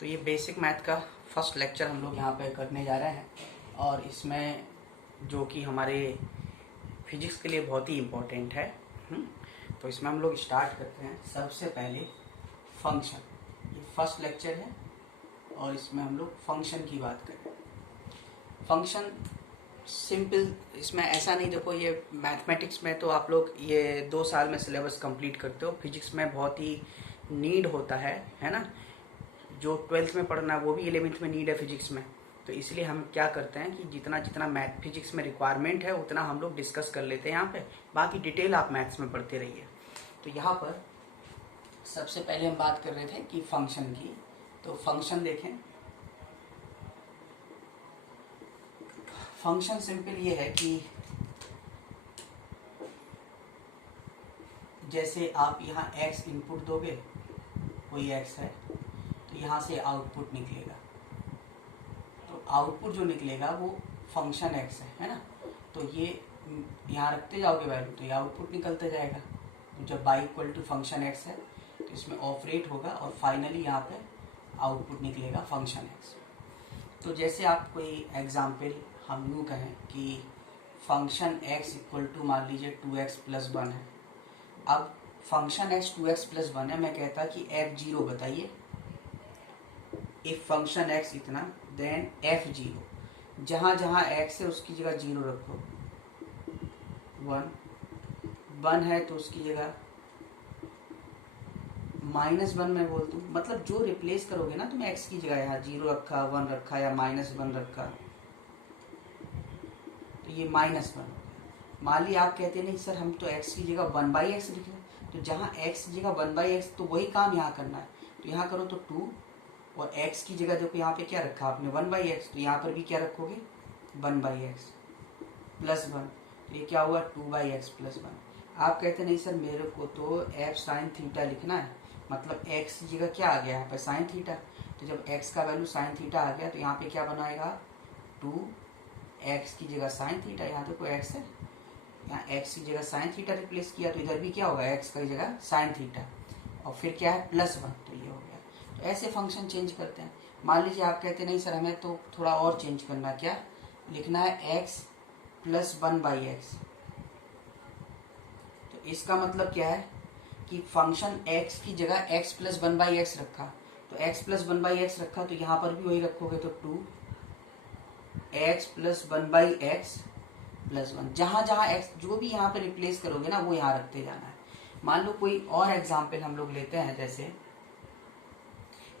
तो ये basic math का फर्स्ट लेक्चर हम लोग यहाँ पे करने जा रहे हैं और इसमें जो कि हमारे फिजिक्स के लिए बहुत ही इम्पोर्टेंट है। तो इसमें हम लोग स्टार्ट करते हैं सबसे पहले फंक्शन। ये फर्स्ट लेक्चर है और इसमें हम लोग फंक्शन की बात करें। फंक्शन सिंपल, इसमें ऐसा नहीं, देखो ये मैथमेटिक्स में तो आप लोग ये 2 साल में सिलेबस कंप्लीट करते हो, फिजिक्स में बहुत ही नीड होता है ना। जो 12th में पढ़ना है वो भी 11th में नीड है फिजिक्स में। तो इसलिए हम क्या करते हैं कि जितना जितना मैथ फिजिक्स में रिक्वायरमेंट है उतना हम लोग डिस्कस कर लेते हैं यहाँ पे, बाकी डिटेल आप मैथ्स में पढ़ते रहिए। तो यहाँ पर सबसे पहले हम बात कर रहे थे कि फंक्शन की। तो फंक्शन देखें, फंक्शन सिंपल ये है कि जैसे आप यहाँ x इनपुट दोगे, कोई x है, तो यहाँ से आउटपुट निकलेगा। तो आउटपुट जो निकलेगा वो फंक्शन x है ना। तो ये यहाँ रखते जाओगे वैल्यू तो ये आउटपुट निकलते जाएगा। तो जब y equal to function x है तो इसमें ऑपरेट होगा और फाइनली यहाँ पे आउटपुट निकलेगा फंक्शन x। तो जैसे आप कोई एग्जाम्पल हम यूँ कहें कि फंक्शन x इक्वल टू मान लीजिए 2x + 1 है। अब फंक्शन x 2x + 1 है, मैं कहता कि f0 बताइए। इफ फंक्शन x इतना देन f0, जहाँ जहाँ x है उसकी जगह 0 रखो। 1 है तो उसकी जगह -1 मैं बोल दूँ, मतलब जो रिप्लेस करोगे ना तुम x की जगह, यहाँ 0 रखा, 1 रखा या -1 रखा, तो ये -1 हो गया। मान ली आप कहते नहीं सर हम तो x की जगह 1/x लिख रहे, तो जहाँ x की जगह 1/x तो वही काम यहाँ करना है। तो यहाँ करो तो 2, और x की जगह देखो यहाँ पे क्या रखा आपने 1/x, तो यहाँ पर भी क्या रखोगे 1/x + 1, तो ये क्या हुआ 2/x + 1। आप कहते नहीं सर मेरे को तो f sin थीटा लिखना है, मतलब x की जगह क्या आ गया यहाँ पे sin थीटा। तो जब x का वैल्यू sin थीटा आ गया तो यहाँ पे क्या बनाएगा 2x की जगह sin थीटा। यहाँ देखो x है, यहाँ x की जगह sin थीटा रिप्लेस किया तो इधर भी क्या होगा x की जगह sin थीटा, और फिर क्या है +1, तो ये हो गया। तो ऐसे फंक्शन चेंज करते हैं। मान लीजिए आप कहते नहीं सर हमें तो थोड़ा और चेंज करना, क्या लिखना है x + 1/x। तो इसका मतलब क्या है कि फंक्शन x की जगह x + 1/x रखा, तो x + 1/x रखा तो यहाँ पर भी वही रखोगे, तो 2x + 1/x + 1। जहाँ जहाँ x जो भी यहाँ पे रिप्लेस करोगे ना वो यहाँ रखते जाना है। मान लो कोई और एग्जाम्पल हम लोग लेते हैं, जैसे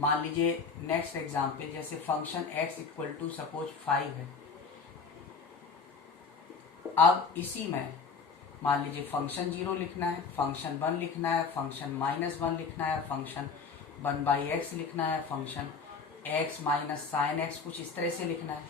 मान लीजिए नेक्स्ट एग्जाम्पल, जैसे function x equal to suppose 5 है। अब इसी में मान लीजिए फंक्शन 0 लिखना है, फंक्शन 1 लिखना है, फंक्शन -1 लिखना है, फंक्शन 1/x लिखना है, फंक्शन x - sin x, कुछ इस तरह से लिखना है।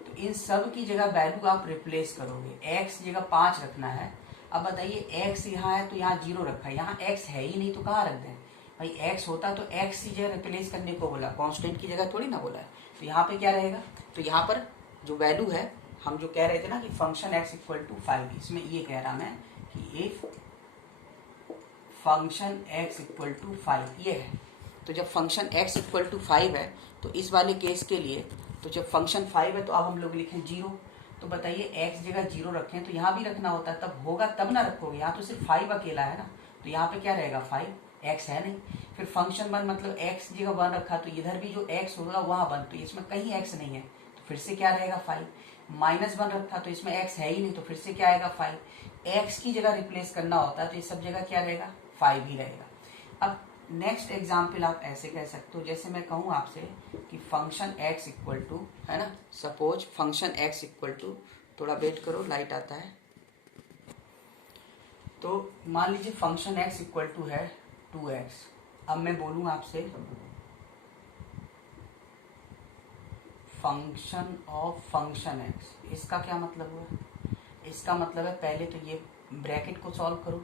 तो इन सब की जगह वैल्यू आप रिप्लेस करोगे। x की जगह 5 रखना है। अब बताइए x यहाँ है तो यहाँ 0 रखा है, यहाँ x है ही नहीं तो कहाँ रख दें भाई। x होता तो x की जगह रिप्लेस करने को बोला, कांस्टेंट की जगह थोड़ी ना बोला है। तो यहाँ पे क्या रहेगा, तो यहाँ पर जो वैल्यू है, हम जो कह रहे थे ना कि फंक्शन x इक्वल टू 5, इसमें ये कह रहा मैं कि if function x equal to 5 ये है। तो जब फंक्शन x इक्वल टू 5 है तो इस वाले केस के लिए, तो जब फंक्शन 5 है तो अब हम लोग लिखें 0। तो बताइए x जगह 0 रखें तो यहाँ भी रखना होता है, तब होगा तब ना रखोगे। यहाँ तो सिर्फ 5 अकेला है ना, तो यहाँ पे क्या रहेगा 5, x है नहीं। फिर फंक्शन 1 मतलब x जगह 1 रखा तो इधर भी जो x होगा वहाँ 1, तो इसमें कहीं x नहीं है तो फिर से क्या रहेगा 5। -1 रखा तो इसमें x है ही नहीं तो फिर से क्या आएगा 5। x की जगह रिप्लेस करना होता है तो इस सब जगह क्या रहेगा 5 ही रहेगा। अब नेक्स्ट एग्जाम्पल आप ऐसे कह सकते हो, जैसे मैं कहूँ आपसे कि फंक्शन x इक्वल टू है ना, suppose function x equal to, थोड़ा वेट करो लाइट आता है। तो मान लीजिए फंक्शन x इक्वल टू है 2x। अब मैं बोलूँ आपसे फंक्शन ऑफ फंक्शन x, इसका क्या मतलब हुआ, इसका मतलब है पहले तो ये ब्रैकेट को सॉल्व करो,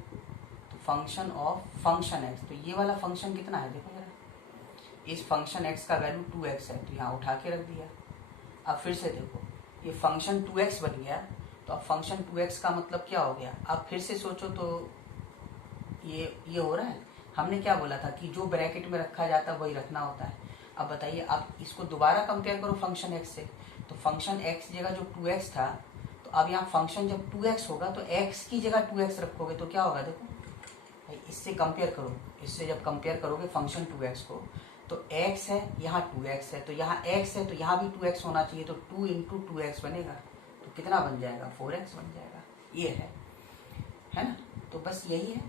तो फंक्शन ऑफ फंक्शन x, तो ये वाला फंक्शन कितना है देखो जरा, इस फंक्शन x का वैल्यू 2x है तो यहाँ उठा के रख दिया। अब फिर से देखो ये फंक्शन 2x बन गया, तो अब फंक्शन 2x का मतलब क्या हो गया। अब फिर से सोचो तो ये हो रहा है, हमने क्या बोला था कि जो ब्रैकेट में रखा जाता है वही रखना होता है। अब बताइए, आप इसको दोबारा कंपेयर करो फंक्शन एक्स से, तो फंक्शन एक्स जगह जो 2x था, तो अब यहाँ फंक्शन जब 2x होगा तो x की जगह 2x रखोगे तो क्या होगा, देखो भाई इससे कंपेयर करो, इससे जब कंपेयर करोगे फंक्शन 2x को, तो x है यहाँ 2x है, तो यहाँ x है तो यहाँ भी 2x होना चाहिए, तो 2 इंटू 2x बनेगा, तो कितना बन जाएगा, 4x बन जाएगा। ये है ना। तो बस यही है,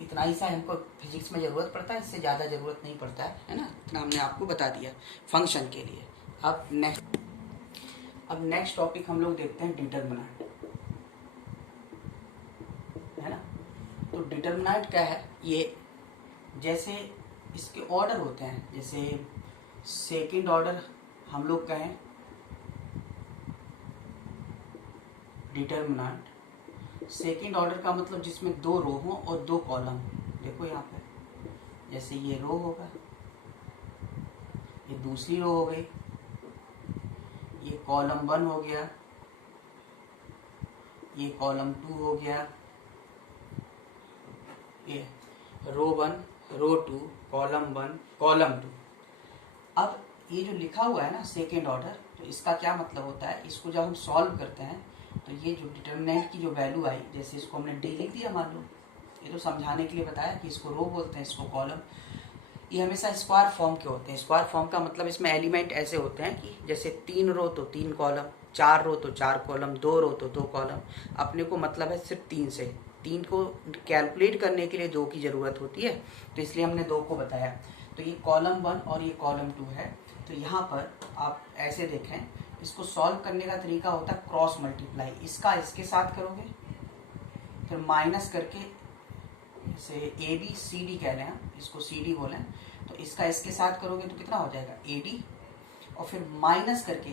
इतना ही सा हमको फिजिक्स में ज़रूरत पड़ता है, इससे ज़्यादा ज़रूरत नहीं पड़ता है ना। इतना हमने आपको बता दिया फंक्शन के लिए। अब नेक्स्ट टॉपिक हम लोग देखते हैं डिटर्मिनेंट, है ना। तो डिटर्मिनेंट क्या है, ये जैसे इसके ऑर्डर होते हैं, जैसे सेकंड ऑर्डर हम लोग कहें डिटर्मिनेंट, सेकंड ऑर्डर का मतलब जिसमें 2 रो हो और 2 कॉलम। देखो यहाँ पे जैसे ये रो होगा, ये दूसरी रो हो गई, ये कॉलम 1 हो गया, ये कॉलम 2 हो गया, ये रो 1 रो 2 कॉलम 1 कॉलम 2। अब ये जो लिखा हुआ है ना सेकेंड ऑर्डर, तो इसका क्या मतलब होता है, इसको जब हम सॉल्व करते हैं तो ये जो डिटर्मिनेंट की जो वैल्यू आई, जैसे इसको हमने डी लिख दिया मान लो, ये तो समझाने के लिए बताया कि इसको रो बोलते हैं, इसको कॉलम, ये हमेशा स्क्वायर फॉर्म के होते हैं। स्क्वायर फॉर्म का मतलब इसमें एलिमेंट ऐसे होते हैं कि जैसे 3 रो तो 3 कॉलम, 4 रो तो 4 कॉलम, 2 रो तो 2 कॉलम। अपने को मतलब है सिर्फ 3 से, 3 को कैलकुलेट करने के लिए 2 की ज़रूरत होती है, तो इसलिए हमने 2 को बताया। तो ये कॉलम 1 और ये कॉलम 2 है। तो यहाँ पर आप ऐसे देखें, इसको सॉल्व करने का तरीका होता है क्रॉस मल्टीप्लाई, इसका इसके साथ करोगे, फिर माइनस करके, जैसे ए बी सी डी कह लें हम, इसको सी डी बोलें, तो इसका इसके साथ करोगे तो कितना हो जाएगा ए डी, और फिर माइनस करके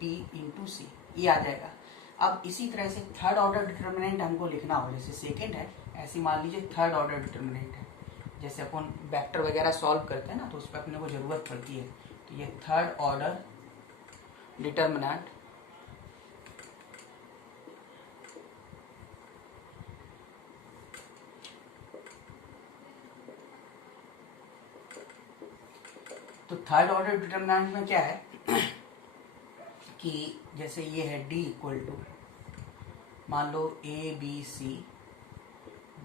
बी इंटू सी, ये आ जाएगा। अब इसी तरह से थर्ड ऑर्डर डिटर्मिनेंट हमको लिखना हो, जैसे सेकेंड है ऐसे मान लीजिए थर्ड ऑर्डर डिटर्मिनेंट है, जैसे अपन वेक्टर वगैरह सॉल्व करते हैं ना, तो उस पर अपने को ज़रूरत पड़ती है। तो ये थर्ड ऑर्डर डिटर्मिनेंट तो थर्ड ऑर्डर डिटर्मिनेंट में क्या है कि जैसे ये है d इक्वल टू, मान लो A B C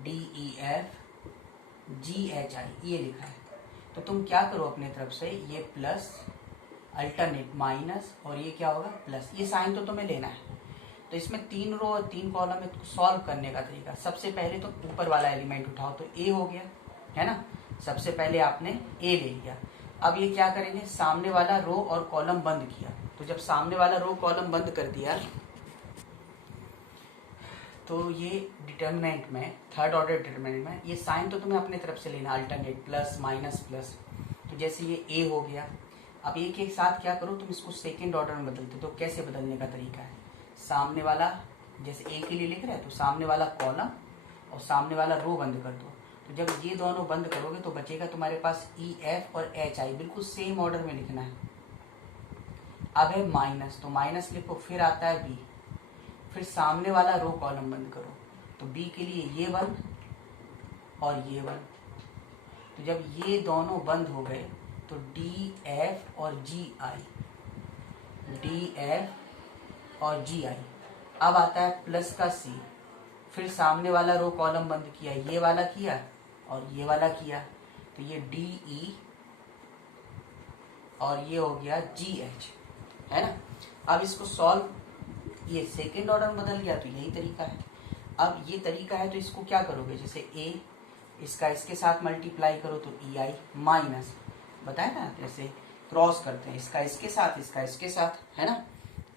D E F G H I, ये लिखा है, तो तुम क्या करो अपने तरफ से, ये प्लस अल्टरनेट माइनस और ये क्या होगा प्लस, ये साइन तो तुम्हें लेना है। तो इसमें 3 रो और 3 कॉलम है, तो सॉल्व करने का तरीका, सबसे पहले तो ऊपर वाला एलिमेंट उठाओ, तो ए हो गया, है ना, सबसे पहले आपने ए ले लिया। अब ये क्या करेंगे, सामने वाला रो और कॉलम बंद किया, तो जब सामने वाला रो कॉलम बंद कर दिया, तो ये डिटर्मिनेंट में, थर्ड ऑर्डर डिटर्मिनेंट में, ये साइन तो तुम्हें अपने तरफ से लेना, अल्टरनेट प्लस माइनस प्लस। तो जैसे ये ए हो गया, अब एक एक साथ क्या करो, तुम इसको सेकेंड ऑर्डर में बदलते, तो कैसे बदलने का तरीका है, सामने वाला जैसे ए के लिए लिख रहे हैं तो सामने वाला कॉलम और सामने वाला रो बंद कर दो, तो जब ये दोनों बंद करोगे तो बचेगा तुम्हारे पास ई एफ और एच आई, बिल्कुल सेम ऑर्डर में लिखना है। अब है माइनस, तो माइनस लिखो, फिर आता है बी, फिर सामने वाला रो कॉलम बंद करो, तो बी के लिए ये 1 और ये 1, तो जब ये दोनों बंद हो गए तो डी एफ और जी आई, डी एफ और जी आई। अब आता है प्लस का सी, फिर सामने वाला रो कॉलम बंद किया, ये वाला किया और ये वाला किया, तो ये डी ई और ये हो गया जी एच, है ना। अब इसको सॉल्व, ये सेकेंड ऑर्डर में बदल गया, तो यही तरीका है। अब ये तरीका है तो इसको क्या करोगे, जैसे ए इसका इसके साथ मल्टीप्लाई करो तो ई आई माइनस, बताए ना जैसे क्रॉस करते हैं, इसका इसके साथ, इसका इसके साथ, है ना,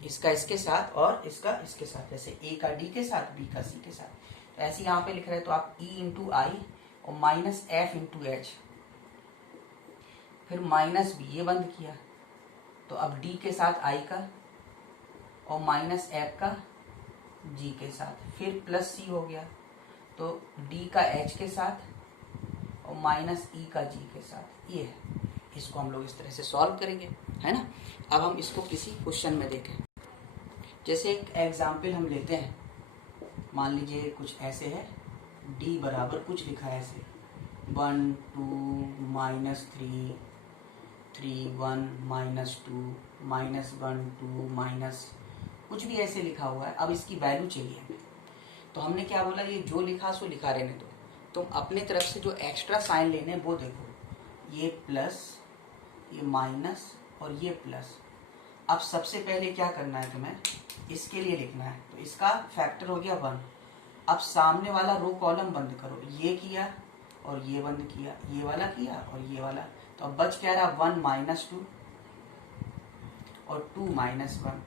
इसका इसके साथ और इसका इसके साथ, जैसे ए का डी के साथ, बी का सी के साथ। तो ऐसे यहाँ पे लिख रहे हैं तो आप ई इंटू आई और माइनस एफ इंटू एच, फिर माइनस बी, ये बंद किया, तो अब डी के साथ आई का और माइनस एफ का जी के साथ, फिर प्लस सी हो गया, तो डी का एच के साथ और माइनस ई का जी के साथ, ये है। इसको हम लोग इस तरह से सॉल्व करेंगे, है ना। अब हम इसको किसी क्वेश्चन में देखें, जैसे एक एग्जाम्पल हम लेते हैं, मान लीजिए कुछ ऐसे है, डी बराबर कुछ लिखा है ऐसे 1 2 -3 3 1 -2 -1 2 माइनस कुछ भी ऐसे लिखा हुआ है। अब इसकी वैल्यू चाहिए हमें, तो हमने क्या बोला, ये जो लिखा सो लिखा रहने दो। तुम अपने तरफ से जो एक्स्ट्रा साइन लेने वो देखो, ये प्लस, ये माइनस और ये प्लस। अब सबसे पहले क्या करना है तुम्हें, इसके लिए लिखना है, तो इसका फैक्टर हो गया 1। अब सामने वाला रो कॉलम बंद करो, ये किया और ये बंद किया, ये वाला किया और ये वाला, तो अब बच क्या रहा 1 -2 और 2 -1।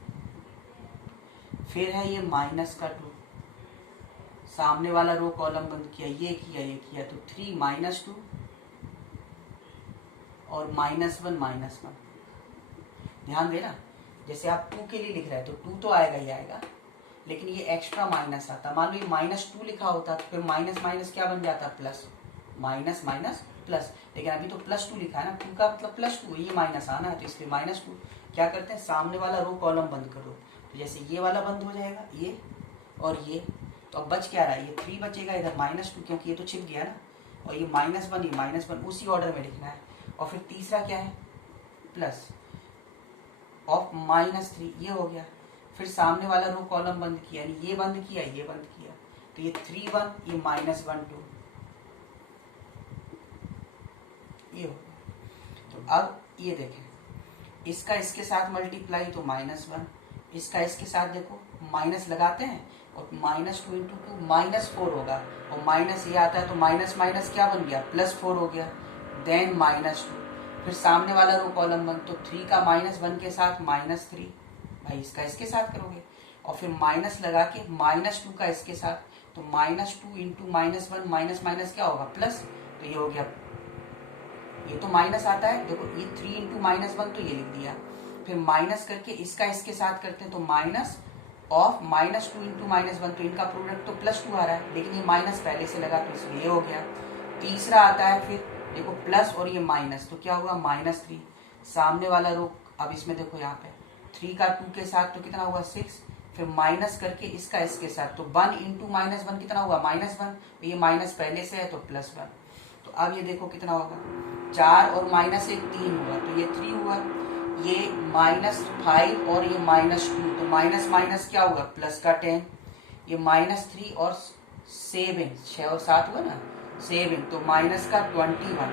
फिर है ये माइनस का 2, सामने वाला रो कॉलम बंद किया, ये किया, तो 3 -2 और -1 ध्यान देना, जैसे आप 2 के लिए लिख रहे हैं तो 2 तो आएगा ही आएगा, लेकिन ये एक्स्ट्रा माइनस आता। मान लो ये -2 लिखा होता तो फिर माइनस माइनस क्या बन जाता, प्लस, माइनस माइनस प्लस, लेकिन अभी तो +2 लिखा है ना, 2 का मतलब +2, ये माइनस आना है तो इसलिए -2। क्या करते हैं, सामने वाला रो कॉलम बंद करो, तो जैसे ये वाला बंद हो जाएगा, ये और ये, तो अब बच क्या रहा है, ये 3 बचेगा, इधर -2 क्योंकि ये तो छिप गया ना, और ये -1, ये -1, उसी ऑर्डर में लिखना है। और फिर तीसरा क्या है, प्लस ऑफ -3, ये हो गया। फिर सामने वाला रो कॉलम बंद किया, यानी ये बंद किया, ये बंद किया, तो ये 3 1, ये -1 2, ये हो गया। तो अब ये देखें, इसका इसके साथ मल्टीप्लाई तो -1, इसका इसके साथ देखो माइनस लगाते हैं, और -2 × 2 -4 होगा, और माइनस ये आता है तो माइनस माइनस क्या बन गया, +4 हो गया, देन -2। फिर सामने वाला रो कॉलम बंद, तो 3 का -1 के साथ -3, भाई इसका इसके साथ करोगे, और फिर माइनस लगा के -2 का इसके साथ, तो -2 × -1 माइनस माइनस क्या होगा, प्लस, तो ये हो गया, ये तो माइनस आता है, देखो ये 3 × -1 तो ये लिख दिया, फिर माइनस करके इसका इसके साथ करते हैं तो माइनस ऑफ -2 × -1, तो इनका प्रोडक्ट तो +2 आ रहा है, लेकिन ये माइनस पहले से लगा तो इसलिए ये हो गया। तीसरा आता है, फिर देखो प्लस और ये माइनस, तो क्या हुआ -3, सामने वाला रो, अब इसमें देखो यहाँ पे 3 का 2 के साथ तो कितना हुआ 6, फिर माइनस करके इसका इसके साथ, तो 1 × -1 कितना हुआ -1, तो ये माइनस पहले से है तो +1। तो अब ये देखो कितना होगा, 4 और -1 3 हुआ, तो ये 3 हुआ, ये -5 और ये -2, तो माइनस माइनस क्या हुआ, प्लस का 10, ये -3 और 7, 6 और 7 हुआ ना, 7, तो माइनस का 21।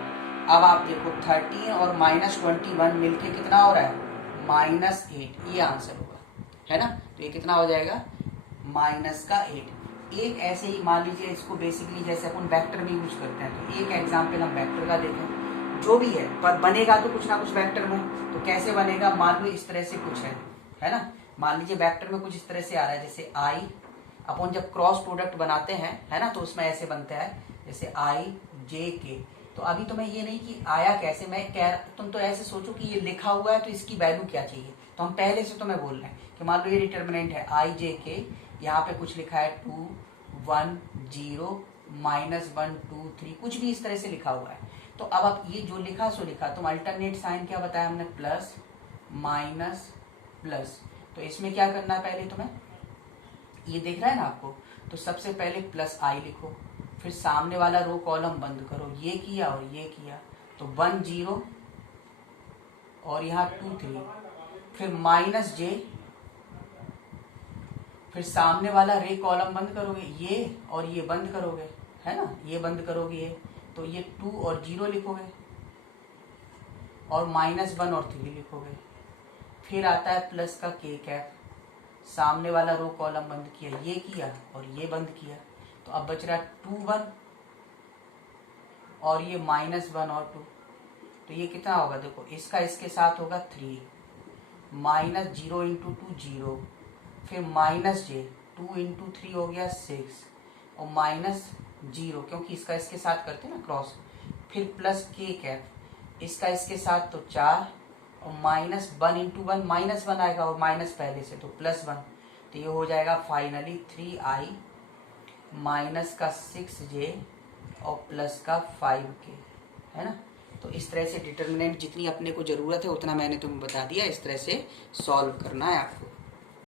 अब आप देखो 13 और -21 मिलके कितना हो रहा है, -8, ये आंसर होगा, है ना। तो ये कितना हो जाएगा, -8। एक ऐसे ही मान लीजिए, इसको बेसिकली जैसे अपन वेक्टर में यूज करते हैं, तो एक एग्जाम्पल हम वेक्टर का देखें, जो भी है पर बनेगा तो कुछ ना कुछ वेक्टर में, तो कैसे बनेगा, मान लो इस तरह से कुछ है ना, मान लीजिए वेक्टर में कुछ इस तरह से आ रहा है, जैसे i अपन जब क्रॉस प्रोडक्ट बनाते हैं, है ना, तो उसमें ऐसे बनता है जैसे i j k। तो अभी तो मैं ये नहीं कि आया कैसे, मैं कह, तुम तो ऐसे सोचो कि ये लिखा हुआ है तो इसकी वैल्यू क्या चाहिए, तो हम पहले से तो मैं बोल रहे हैं कि मान लो ये डिटर्मिनेंट है i j k, यहाँ पे कुछ लिखा है 2 1 0 -1 2 3, कुछ भी इस तरह से लिखा हुआ है। तो अब आप ये जो लिखा सो लिखा, तो अल्टरनेट साइन क्या बताया हमने, प्लस माइनस प्लस। तो इसमें क्या करना है, पहले तुम्हें ये दिख रहा है ना आपको, तो सबसे पहले +i लिखो, फिर सामने वाला रो कॉलम बंद करो, ये किया और ये किया, तो 1 0 और यहाँ 2 3, फिर -j, फिर सामने वाला रे कॉलम बंद करोगे, ये और ये बंद करोगे, है ना, ये बंद करोगे, ये तो ये 2 और 0 लिखोगे, और -1 और 3 लिखोगे, फिर आता है प्लस का k कैप, सामने वाला रो कॉलम बंद किया, ये किया और ये बंद किया, तो अब बच रहा 2 1 और ये -1 और 2, तो ये कितना होगा, देखो इसका इसके साथ होगा 3, -0 × 2 0, फिर -j, 2 × 3 हो गया 6, और -0 क्योंकि इसका इसके साथ करते हैं ना क्रॉस, फिर प्लस k कैप, इसका इसके साथ तो 4, और -1 × 1 -1 आएगा, और माइनस पहले से तो +1, तो ये हो जाएगा फाइनली 3i माइनस का 6j और प्लस का 5k, है ना। तो इस तरह से डिटर्मिनेंट जितनी अपने को ज़रूरत है उतना मैंने तुम्हें बता दिया, इस तरह से सॉल्व करना है आपको।